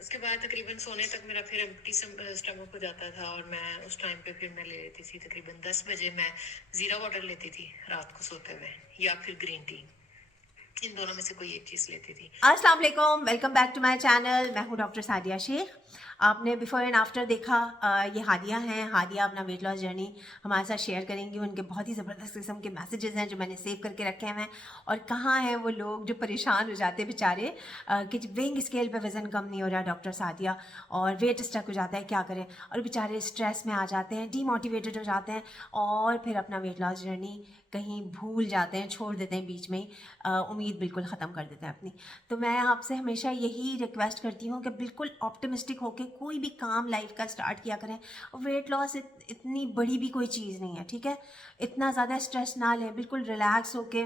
उसके बाद तकरीबन सोने तक मेरा फिर एम्प्टी स्टमक हो जाता था, और मैं उस टाइम पे फिर मैं ले लेती थी तकरीबन 10 बजे मैं ज़ीरा वाटर लेती थी रात को सोते हुए, या फिर ग्रीन टी, इन दोनों में से कोई एक चीज़ लेती थी। अस्सलाम वालेकुम, welcome back to my channel. मैं हूं डॉक्टर सादिया शेख। आपने बिफोर एंड आफ्टर देखा। ये हादिया हैं। हादिया अपना वेट लॉस जर्नी हमारे साथ शेयर करेंगी। उनके बहुत ही ज़बरदस्त किस्म के मैसेजेस हैं जो मैंने सेव करके रखे हैं। और कहाँ हैं वो लोग जो परेशान हो जाते हैं बेचारे कि वेइंग स्केल पे वज़न कम नहीं हो रहा डॉक्टर सादिया, और वेट स्टक हो जाता है, क्या करें। और बेचारे स्ट्रेस में आ जाते हैं, डीमोटिवेटेड हो जाते हैं, और फिर अपना वेट लॉस जर्नी कहीं भूल जाते हैं, छोड़ देते हैं बीच में ही, उम्मीद बिल्कुल ख़त्म कर देते हैं अपनी। तो मैं आपसे हमेशा यही रिक्वेस्ट करती हूँ कि बिल्कुल ऑप्टिमिस्टिक होकर कोई भी काम लाइफ का स्टार्ट किया करें। वेट लॉस इतनी बड़ी भी कोई चीज़ नहीं है, ठीक है। इतना ज़्यादा स्ट्रेस ना लें, बिल्कुल रिलैक्स होके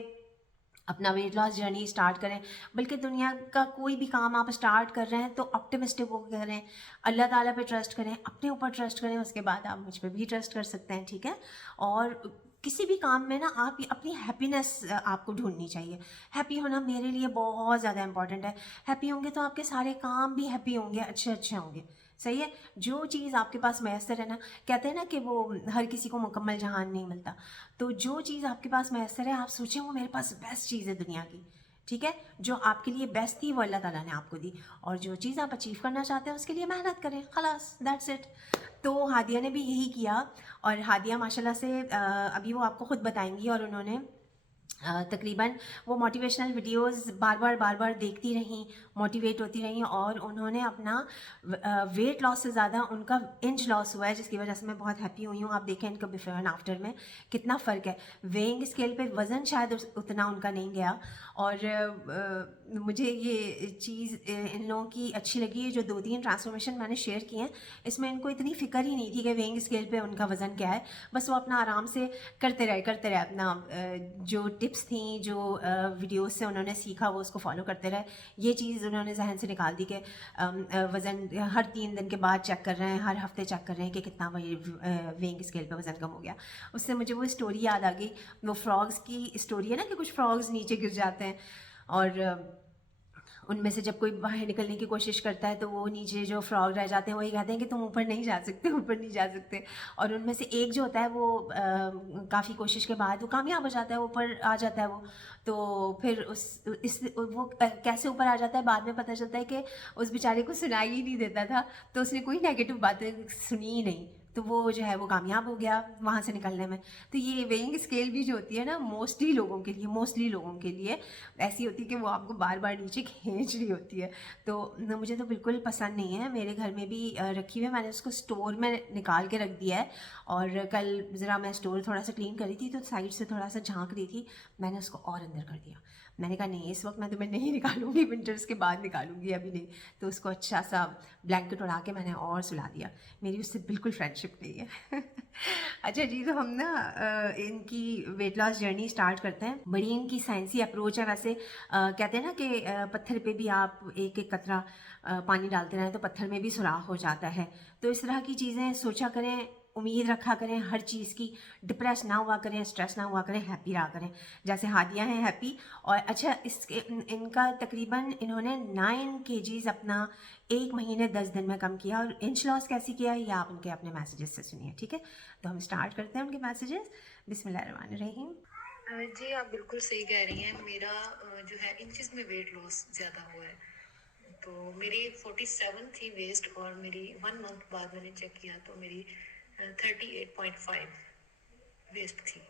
अपना वेट लॉस जर्नी स्टार्ट करें। बल्कि दुनिया का कोई भी काम आप स्टार्ट कर रहे हैं तो ऑप्टिमिस्टिक होकर करें, अल्लाह ताला पे ट्रस्ट करें, अपने ऊपर ट्रस्ट करें, उसके बाद आप मुझ पे भी ट्रस्ट कर सकते हैं, ठीक है। और किसी भी काम में ना आप अपनी हैप्पीनेस आपको ढूंढनी चाहिए। हैप्पी होना मेरे लिए बहुत ज़्यादा इंपॉर्टेंट है। हैप्पी होंगे तो आपके सारे काम भी हैप्पी होंगे, अच्छे अच्छे होंगे, सही है। जो चीज़ आपके पास मैसर है ना, कहते हैं ना कि वो हर किसी को मुकम्मल जहान नहीं मिलता। तो जो चीज़ आपके पास मैसर है, आप सोचें वो मेरे पास बेस्ट चीज़ है दुनिया की, ठीक है। जो आपके लिए बेस्ट थी वो अल्लाह ताला ने आपको दी, और जो चीज़ आप अचीव करना चाहते हैं उसके लिए मेहनत करें, खलास, दैट्स इट। तो हादिया ने भी यही किया। और हादिया माशाल्लाह से अभी वो आपको खुद बताएंगी। और उन्होंने तकरीबन वो मोटिवेशनल वीडियोस बार बार देखती रहीं, मोटिवेट होती रहीं, और उन्होंने अपना वेट लॉस से ज़्यादा उनका इंच लॉस हुआ है, जिसकी वजह से मैं बहुत हैप्पी हुई हूँ। आप देखें इनका बिफोर एंड आफ्टर में कितना फ़र्क है। वेइंग स्केल पे वज़न शायद उतना उनका नहीं गया। और मुझे ये चीज़ इन लोगों की अच्छी लगी है, जो 2-3 ट्रांसफॉर्मेशन मैंने शेयर किए हैं, इसमें इनको इतनी फ़िक्र ही नहीं थी कि वेइंग स्केल पे उनका वज़न क्या है। बस वो अपना आराम से करते रहे अपना जो टिप्स थी, जो वीडियोस से उन्होंने सीखा वो उसको फॉलो करते रहे। ये चीज़ उन्होंने जहन से निकाल दी कि वज़न हर 3 दिन के बाद चेक कर रहे हैं, हर हफ्ते चेक कर रहे हैं कि कितना वेइंग स्केल पे वज़न कम हो गया। उससे मुझे वो स्टोरी याद आ गई, वो फ्रॉग्स की स्टोरी है ना, कि कुछ फ्रॉग्स नीचे गिर जाते हैं, और उनमें से जब कोई बाहर निकलने की कोशिश करता है तो वो नीचे जो फ्रॉग रह जाते हैं वही कहते हैं कि तुम ऊपर नहीं जा सकते, ऊपर नहीं जा सकते। और उनमें से एक जो होता है वो काफ़ी कोशिश के बाद वो कामयाब हो जाता है, ऊपर आ जाता है वो। तो फिर वो कैसे ऊपर आ जाता है बाद में पता चलता है कि उस बेचारे को सुनाई ही नहीं देता था, तो उसने कोई नेगेटिव बातें सुनी ही नहीं, तो वो जो है वो कामयाब हो गया वहाँ से निकलने में। तो ये वेइंग स्केल भी जो होती है ना, मोस्टली लोगों के लिए ऐसी होती है कि वो आपको बार बार नीचे खींच रही होती है। तो मुझे तो बिल्कुल पसंद नहीं है। मेरे घर में भी रखी हुई है, मैंने उसको स्टोर में निकाल के रख दिया है। और कल ज़रा मैं स्टोर थोड़ा सा क्लीन कर रही थी तो साइड से थोड़ा सा झांक रही थी, मैंने उसको और अंदर कर दिया। मैंने कहा नहीं, इस वक्त मैं तुम्हें नहीं निकालूंगी, विंटर्स के बाद निकालूंगी, अभी नहीं। तो उसको अच्छा सा ब्लैंकेट उड़ा के मैंने और सुला दिया। मेरी उससे बिल्कुल फ्रेंडशिप नहीं है। अच्छा जी, तो हम ना इनकी वेट लॉस जर्नी स्टार्ट करते हैं। बड़ी इनकी साइंसी अप्रोच है वैसे। कहते हैं ना कि पत्थर पे भी आप एक एक कतरा पानी डालते रहें तो पत्थर में भी सुराख हो जाता है। तो इस तरह की चीज़ें सोचा करें, उम्मीद रखा करें हर चीज़ की, डिप्रेस ना हुआ करें, स्ट्रेस ना हुआ करें, हैप्पी रहा करें, जैसे हादिया हैं हैप्पी। और अच्छा, इसके इनका तकरीबन इन्होंने 9 kgs अपना 1 महीने 10 दिन में कम किया। और इंच लॉस कैसे किया ये आप उनके अपने मैसेजेस से सुनिए, ठीक है। तो हम स्टार्ट करते हैं उनके मैसेजेस। बिस्मिल्लाहिर्रहमानिर्रहीम। जी, आप बिल्कुल सही कह रही हैं। मेरा जो है इंचज़ में वेट लॉस ज़्यादा हुआ है। तो मेरी 47 थी वेस्ट, और मेरी 1 मंथ बाद मैंने चेक किया तो मेरी 38.5 वेस्ट थी।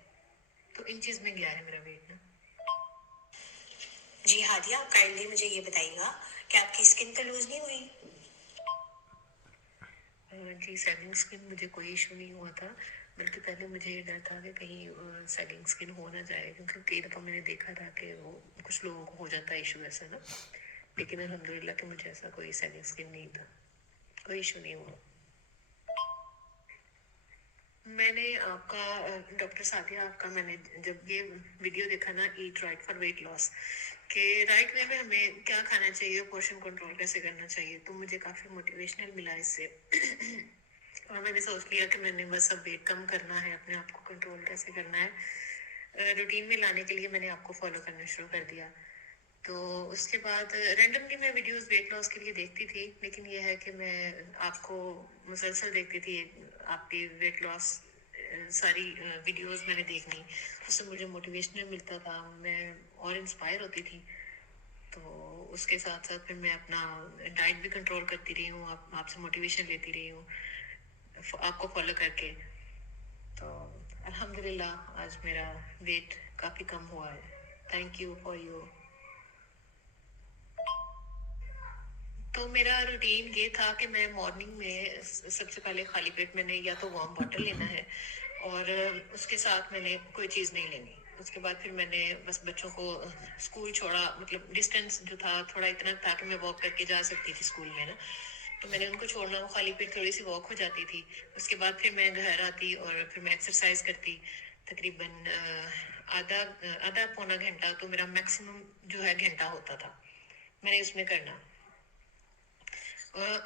तो इंचज़ में गया है मेरा वेट ना। जी हादिया, आप काइंडली मुझे ये बताइएगा कि आपकी स्किन तो लूज नहीं हुई? जी, सैगिंग स्किन मुझे कोई इशू नहीं हुआ था, बल्कि पहले मुझे ये डर था कि कहीं सैगिंग स्किन हो ना जाए, क्योंकि कई दफ़ा मैंने देखा था कि वो कुछ लोगों को हो जाता है इशू ऐसा ना। लेकिन अल्हम्दुलिल्लाह कि मुझे ऐसा कोई सैगिंग स्किन नहीं था, कोई इशू नहीं हुआ। मैंने आपका डॉक्टर सादिया, आपका मैंने जब ये वीडियो देखा ना, eat right for weight loss, के राइट वे में हमें क्या खाना चाहिए, पोर्शन कंट्रोल कैसे करना चाहिए, तो मुझे काफ़ी मोटिवेशनल मिला इससे। और मैंने सोच लिया कि मैंने बस अब वेट कम करना है, अपने आप को कंट्रोल कैसे करना है, रूटीन में लाने के लिए मैंने आपको फॉलो करना शुरू कर दिया। तो उसके बाद रैंडमली मैं वीडियोस वेट लॉस लॉस के लिए देखती थी, लेकिन ये है कि मैं आपको मुसलसल देखती थी, आपकी वेट लॉस सारी वीडियोस मैंने देखनी, उससे मुझे मोटिवेशनल मिलता था, मैं और इंस्पायर होती थी। तो उसके साथ साथ फिर मैं अपना डाइट भी कंट्रोल करती रही हूँ, आपसे मोटिवेशन लेती रही हूँ आपको फॉलो करके। तो अल्हम्दुलिल्लाह आज मेरा वेट काफ़ी कम हुआ है। Thank you for your. तो मेरा रूटीन ये था कि मैं मॉर्निंग में सबसे पहले खाली पेट मैंने या तो वार्म वाटर लेना है और उसके साथ मैंने कोई चीज़ नहीं लेनी। उसके बाद फिर मैंने बस बच्चों को स्कूल छोड़ा, मतलब डिस्टेंस जो था थोड़ा इतना था कि मैं वॉक करके जा सकती थी स्कूल में ना, तो मैंने उनको छोड़ना, वो खाली पेट थोड़ी सी वॉक हो जाती थी। उसके बाद फिर मैं घर आती और फिर मैं एक्सरसाइज करती तकरीबन आधा आधा पौना घंटा, तो मेरा मैक्सिमम जो है घंटा होता था मैंने उसमें करना।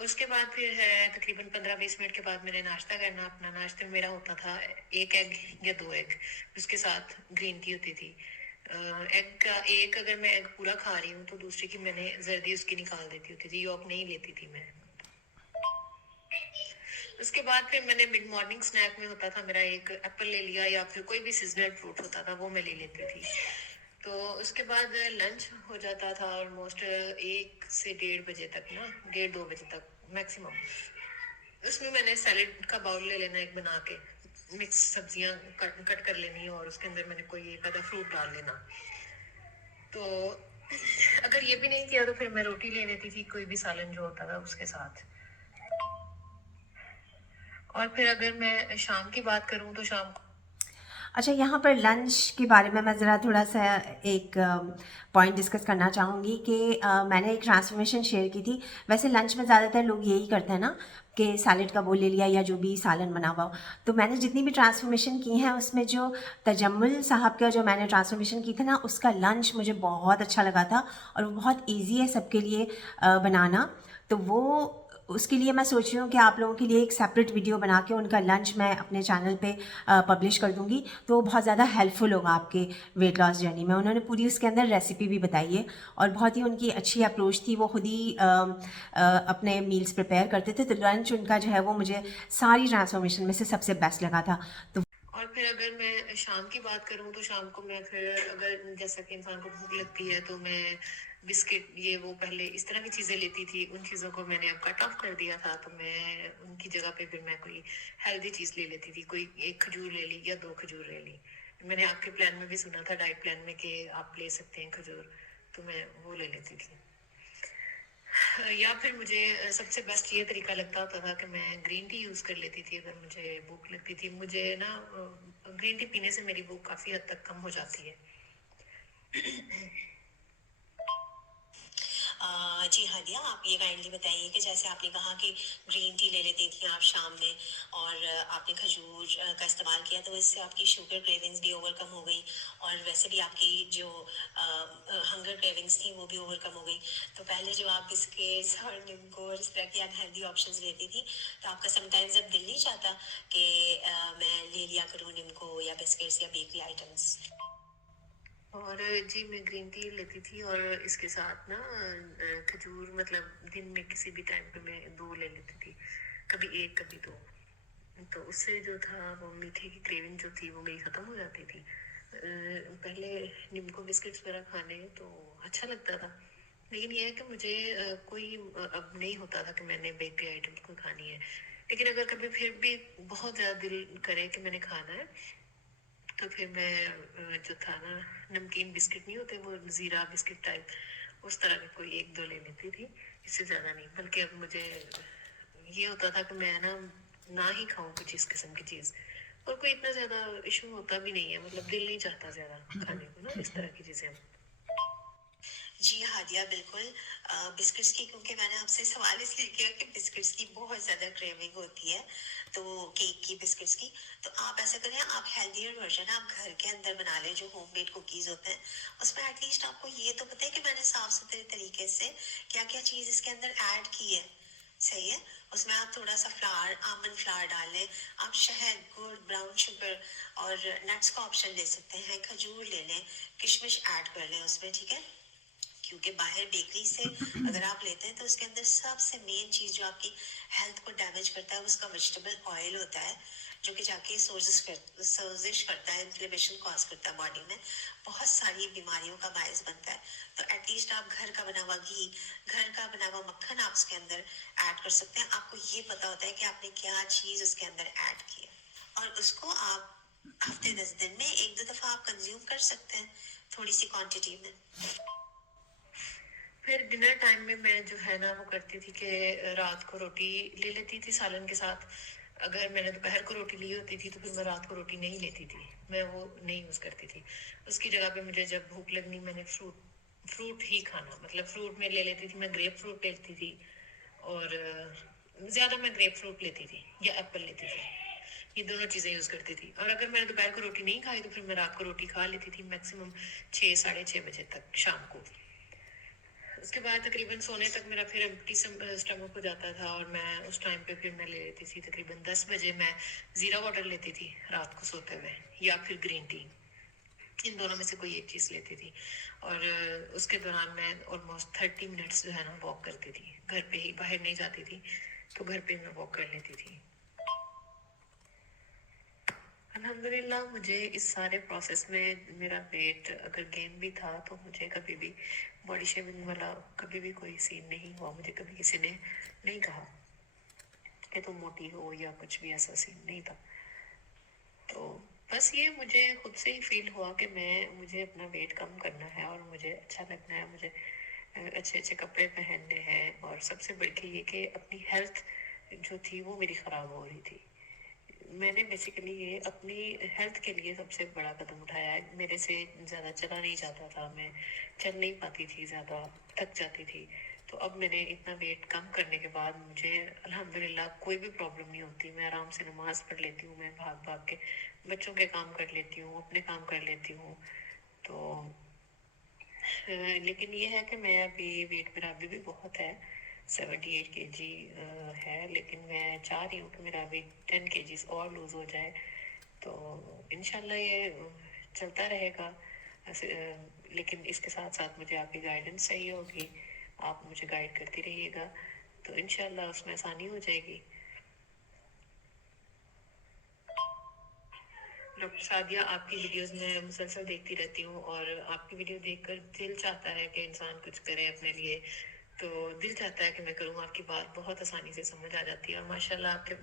उसके बाद फिर है तकरीबन 15-20 मिनट के बाद मैंने नाश्ता करना। अपना नाश्ता मेरा होता था एक एग या 2 एग, उसके साथ ग्रीन टी होती थी। एग का एक अगर मैं एग पूरा खा रही हूँ तो दूसरी की मैंने जर्दी उसकी निकाल देती होती थी, यॉक नहीं लेती थी मैं। उसके बाद फिर मैंने मिड मॉर्निंग स्नैक में होता था मेरा एक एप्पल ले लिया या फिर कोई भी सीजनल फ्रूट होता था वो मैं ले लेती थी। तो उसके बाद लंच हो जाता था ऑलमोस्ट 1 से 1:30 बजे तक ना, 1:30-2 बजे तक मैक्सिमम। उसमें मैंने सैलेड का बाउल ले लेना एक बना के, मिक्स सब्जियां कट कर लेनी और उसके अंदर मैंने कोई एक आधा फ्रूट डाल लेना। तो अगर ये भी नहीं किया तो फिर मैं रोटी ले लेती थी, कोई भी सालन जो होता था उसके साथ। और फिर अगर मैं शाम की बात करूं तो शाम को अच्छा, यहाँ पर लंच के बारे में मैं ज़रा थोड़ा सा एक पॉइंट डिस्कस करना चाहूँगी कि मैंने एक ट्रांसफॉर्मेशन शेयर की थी। वैसे लंच में ज़्यादातर लोग यही करते हैं ना कि सैलेड का बोल ले लिया या जो भी सालन बना हुआ हो। तो मैंने जितनी भी ट्रांसफॉर्मेशन की हैं उसमें जो तजम्मुल साहब का जो मैंने ट्रांसफॉर्मेशन की थी ना, उसका लंच मुझे बहुत अच्छा लगा था और वो बहुत ईजी है सबके लिए बनाना। तो वो उसके लिए मैं सोच रही हूँ कि आप लोगों के लिए एक सेपरेट वीडियो बना के उनका लंच मैं अपने चैनल पे पब्लिश कर दूँगी, तो वो बहुत ज़्यादा हेल्पफुल होगा आपके वेट लॉस जर्नी में। उन्होंने पूरी उसके अंदर रेसिपी भी बताई है और बहुत ही उनकी अच्छी अप्रोच थी। वो खुद ही अपने मील्स प्रिपेयर करते थे, तो लंच उनका जो है वो मुझे सारी ट्रांसफॉर्मेशन में से सबसे बेस्ट लगा था। तो और फिर अगर मैं शाम की बात करूं तो शाम को मैं फिर अगर जैसा कि इंसान को भूख लगती है तो मैं बिस्किट ये वो पहले इस तरह की चीज़ें लेती थी, उन चीज़ों को मैंने अब कट ऑफ कर दिया था। तो मैं उनकी जगह पे फिर मैं कोई हेल्दी चीज़ ले लेती थी, कोई एक खजूर ले ली या 2 खजूर ले ली। मैंने आपके प्लान में भी सुना था, डाइट प्लान में, कि आप ले सकते हैं खजूर, तो मैं वो ले लेती थी। या फिर मुझे सबसे बेस्ट ये तरीका लगता होता था कि मैं ग्रीन टी यूज़ कर लेती थी अगर मुझे भूख लगती थी। मुझे ना ग्रीन टी पीने से मेरी भूख काफ़ी हद तक कम हो जाती है। जी हादिया, आप ये काइंडली बताइए कि जैसे आपने कहा कि ग्रीन टी ले लेती थी आप शाम में और आपने खजूर का इस्तेमाल किया तो इससे आपकी शुगर क्रेविंग्स भी ओवरकम हो गई और वैसे भी आपकी जो हंगर क्रेविंग्स थी वो भी ओवरकम हो गई। तो पहले जो आप बिस्किट्स और निम्को और इस तरह की अनहेल्दी ऑप्शंस लेती थी, तो आपका समटाइम्स अब दिल नहीं चाहता कि मैं ले लिया करूँ निम्को या बिस्किट्स या बेकरी आइटम्स? और जी मैं ग्रीन टी लेती थी और इसके साथ ना खजूर, मतलब दिन में किसी भी टाइम पे मैं 2 ले लेती थी, कभी 1 कभी 2। तो उससे जो था वो मीठे की क्रेविंग जो थी वो मेरी ख़त्म हो जाती थी। पहले निम्को बिस्किट्स वगैरह खाने तो अच्छा लगता था, लेकिन ये है कि मुझे कोई अब नहीं होता था कि मैंने बेकरी आइटम कोई खानी है। लेकिन अगर कभी फिर भी बहुत ज़्यादा दिल करे कि मैंने खाना है तो फिर मैं जो था ना, नमकीन बिस्किट नहीं होते वो ज़ीरा बिस्किट टाइप, उस तरह के कोई 1-2 ले लेती थी, इससे ज़्यादा नहीं। बल्कि अब मुझे ये होता था कि मैं ना ही खाऊं कुछ इस किस्म की चीज़, और कोई इतना ज़्यादा इशू होता भी नहीं है, मतलब दिल नहीं चाहता ज़्यादा खाने को ना इस तरह की चीज़ें। जी हादिया, बिल्कुल। बिस्किट्स की, क्योंकि मैंने आपसे सवाल इसलिए किया कि बिस्किट्स की बहुत ज़्यादा क्रेविंग होती है, तो केक की, बिस्किट्स की। तो आप ऐसा करें, आप हेल्दियर वर्जन आप घर के अंदर बना लें, जो होममेड कुकीज़ होते हैं। उसमें एटलीस्ट आपको ये तो पता है कि मैंने साफ़ सुथरे तरीके से क्या क्या चीज़ इसके अंदर ऐड की है। सही है। उसमें आप थोड़ा सा फ्लावर, आमंड फ्लावर डाल लें, आप शहद, गुड़, ब्राउन शुगर और नट्स का ऑप्शन ले सकते हैं, खजूर ले लें, किशमिश ऐड कर लें उसमें, ठीक है। क्योंकि बाहर बेकरी से अगर आप लेते हैं तो उसके अंदर सबसे मेन चीज़ जो आपकी हेल्थ को डैमेज करता है उसका वेजिटेबल ऑयल होता है, जो कि जाके सोजिश करता है, इन्फ्लेमेशन कॉज करता है बॉडी में, बहुत सारी बीमारियों का बायस बनता है। तो एटलीस्ट आप घर का बना हुआ घी, घर का बना हुआ मक्खन आप उसके अंदर ऐड कर सकते हैं। आपको ये पता होता है कि आपने क्या चीज़ उसके अंदर ऐड की है, और उसको आप हफ्ते 10 दिन में 1-2 दफ़ा आप कंज्यूम कर सकते हैं थोड़ी सी क्वांटिटी में। फिर डिनर टाइम में मैं जो है ना वो करती थी कि रात को रोटी ले लेती थी सालन के साथ। अगर मैंने दोपहर को रोटी ली होती थी तो फिर मैं रात को रोटी नहीं लेती थी, मैं वो नहीं यूज़ करती थी। उसकी जगह पे मुझे जब भूख लगनी मैंने फ्रूट ही खाना, मतलब फ्रूट में ले लेती थी, मैं ग्रेप फ्रूट लेती थी, और ज़्यादा मैं ग्रेप फ्रूट लेती थी या एप्पल लेती थी, ये दोनों चीज़ें यूज़ करती थी। और अगर मैंने दोपहर को रोटी नहीं खाई तो फिर मैं रात को रोटी खा लेती थी मैक्सिमम 6-6:30 बजे तक शाम को। उसके बाद तकरीबन सोने तक मेरा फिर एम्प्टी स्टमक हो जाता था, और मैं उस टाइम पे फिर मैं ले लेती थी तकरीबन 10 बजे मैं ज़ीरा वाटर लेती थी रात को सोते हुए, या फिर ग्रीन टी, इन दोनों में से कोई एक चीज़ लेती थी। और उसके दौरान मैं ऑलमोस्ट 30 मिनट्स जो है ना वॉक करती थी, घर पे ही, बाहर नहीं जाती थी, तो घर पे मैं वॉक कर लेती थी। अल्हम्दुलिल्लाह मुझे इस सारे प्रोसेस में मेरा वेट अगर गेन भी था तो मुझे कभी भी बॉडी शेमिंग वाला कभी भी कोई सीन नहीं हुआ। मुझे कभी किसी ने नहीं कहा कि तुम मोटी हो या कुछ भी ऐसा सीन नहीं था। तो बस ये मुझे खुद से ही फील हुआ कि मुझे अपना वेट कम करना है और मुझे अच्छा लगना है, मुझे अच्छे अच्छे कपड़े पहनने हैं, और सबसे बढ़ के ये कि अपनी हेल्थ जो थी वो मेरी ख़राब हो रही थी। मैंने बेसिकली ये अपनी हेल्थ के लिए सबसे बड़ा कदम उठाया है। मेरे से ज़्यादा चला नहीं जाता था, मैं चल नहीं पाती थी, ज़्यादा थक जाती थी। तो अब मैंने इतना वेट कम करने के बाद मुझे अल्हम्दुलिल्लाह कोई भी प्रॉब्लम नहीं होती। मैं आराम से नमाज़ पढ़ लेती हूँ, मैं भाग भाग के बच्चों के काम कर लेती हूँ, अपने काम कर लेती हूँ। तो लेकिन ये है कि मैं अभी वेट मेरा अभी भी बहुत है, 78 kg है, लेकिन मैं चाह रही हूँ कि मेरा वेट 10 kg और लूज़ हो जाए। तो इंशाल्लाह ये चलता रहेगा लेकिन इसके साथ साथ मुझे आपकी गाइडेंस चाहिए होगी, आप मुझे गाइड करती रहिएगा, तो इंशाल्लाह उसमें आसानी हो जाएगी। डॉक्टर सादिया, आपकी वीडियोस में मुसलसल देखती रहती हूँ, और आपकी वीडियो देखकर दिल चाहता है कि इंसान कुछ करे अपने लिए, तो दिल चाहता है कि मैं करूँ। आपकी बात बहुत आसानी से समझ आ जाती है, और माशाल्लाह आपके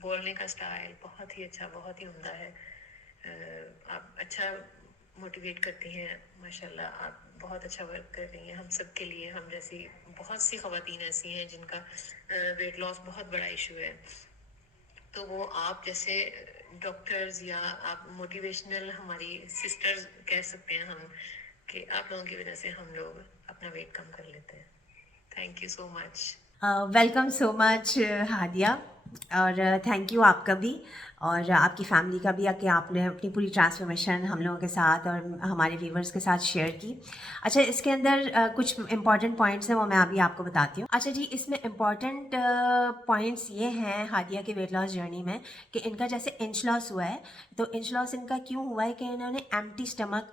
बोलने का स्टाइल बहुत ही अच्छा, बहुत ही उम्दा है। आप अच्छा मोटिवेट करती हैं, माशाल्लाह आप बहुत अच्छा वर्क कर रही हैं हम सब के लिए। हम जैसी बहुत सी ख़वातीन ऐसी हैं जिनका वेट लॉस बहुत बड़ा इशू है, तो वो आप जैसे डॉक्टर्स या आप मोटिवेशनल हमारी सिस्टर्स कह सकते हैं हम, कि आप लोगों की वजह से हम लोग अपना वेट कम कर लेते हैं। Thank you so much. Welcome so much Hadiya, और थैंक यू आपका भी और आपकी फैमिली का भी कि आपने अपनी पूरी ट्रांसफॉर्मेशन हम लोगों के साथ और हमारे व्यूवर्स के साथ शेयर की। अच्छा, इसके अंदर कुछ इंपॉर्टेंट पॉइंट्स हैं, वो मैं अभी आपको बताती हूँ। अच्छा जी, इसमें इम्पॉर्टेंट पॉइंट्स ये हैं हादिया के वेट लॉस जर्नी में कि इनका जैसे इंच लॉस हुआ है, तो इंच लॉस इनका क्यों हुआ है कि इन्होंने एम्प्टी स्टमक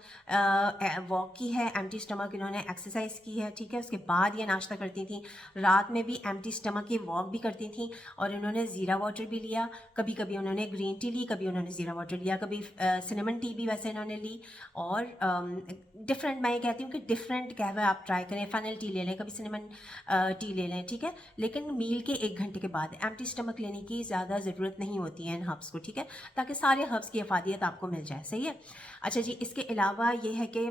वॉक की है, एम्प्टी स्टमक इन्होंने एक्सरसाइज की है, ठीक है। उसके बाद ये नाश्ता करती थी, रात में भी एम्प्टी स्टमक ये वॉक भी करती थी, और इन्होंने ज़ीरा वाटर भी लिया, कभी कभी उन्होंने ग्रीन टी ली, कभी उन्होंने ज़ीरा वाटर लिया, कभी सिनेमन टी भी वैसे इन्होंने ली, और डिफरेंट, मैं ये कहती हूँ कि डिफरेंट कहवा आप ट्राई करें, फनल टी ले लें, कभी सिनेमन टी ले लें, ठीक है। लेकिन मील के 1 घंटे के बाद एम्प्टी स्टमक लेने की ज़्यादा ज़रूरत नहीं होती है इन हर्ब्स को, ठीक है, ताकि सारे हर्ब्स की अफादियत आपको मिल जाए, सही है। अच्छा जी, इसके अलावा ये है कि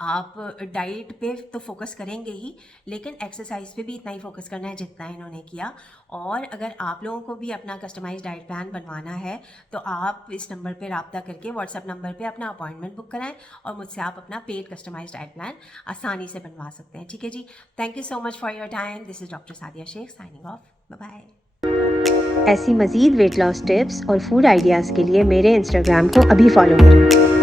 आप डाइट पे तो फोकस करेंगे ही, लेकिन एक्सरसाइज पे भी इतना ही फोकस करना है जितना इन्होंने किया। और अगर आप लोगों को भी अपना कस्टमाइज डाइट प्लान बनवाना है तो आप इस नंबर पे रब्ता करके, व्हाट्सएप नंबर पे अपना अपॉइंटमेंट बुक कराएं, और मुझसे आप अपना पेड कस्टमाइज डाइट प्लान आसानी से बनवा सकते हैं, ठीक है जी। Thank you so much for your time. This is doctor Sadia Shaikh signing off, bye bye. ऐसी मज़ीद वेट लॉस टिप्स और फूड आइडियाज़ के लिए मेरे इंस्टाग्राम को अभी फॉलो करें।